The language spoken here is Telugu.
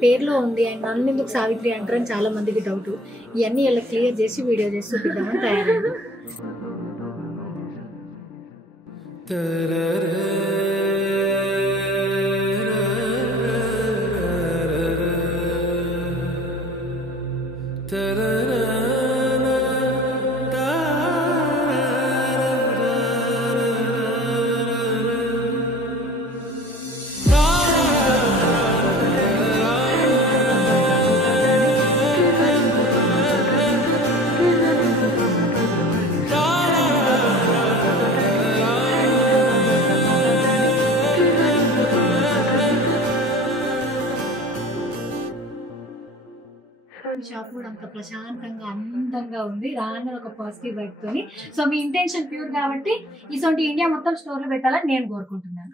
పేర్లో ఉంది అండ్ నన్నెందుకు సావిత్రి అంటారని చాలా మందికి డౌట్. ఇవన్నీ ఇలా క్లియర్ చేసి వీడియో చేసి చూపిద్దామని తయారైంది. షాప్ కూడా అంత ప్రశాంతంగా అందంగా ఉంది. రాగానే ఒక పాజిటివ్ వైబ్ తోని. సో మీ ఇంటెన్షన్ ప్యూర్ కాబట్టి ఇటువంటి ఇండియా మొత్తం స్టోర్లు పెట్టాలని నేను కోరుకుంటున్నాను.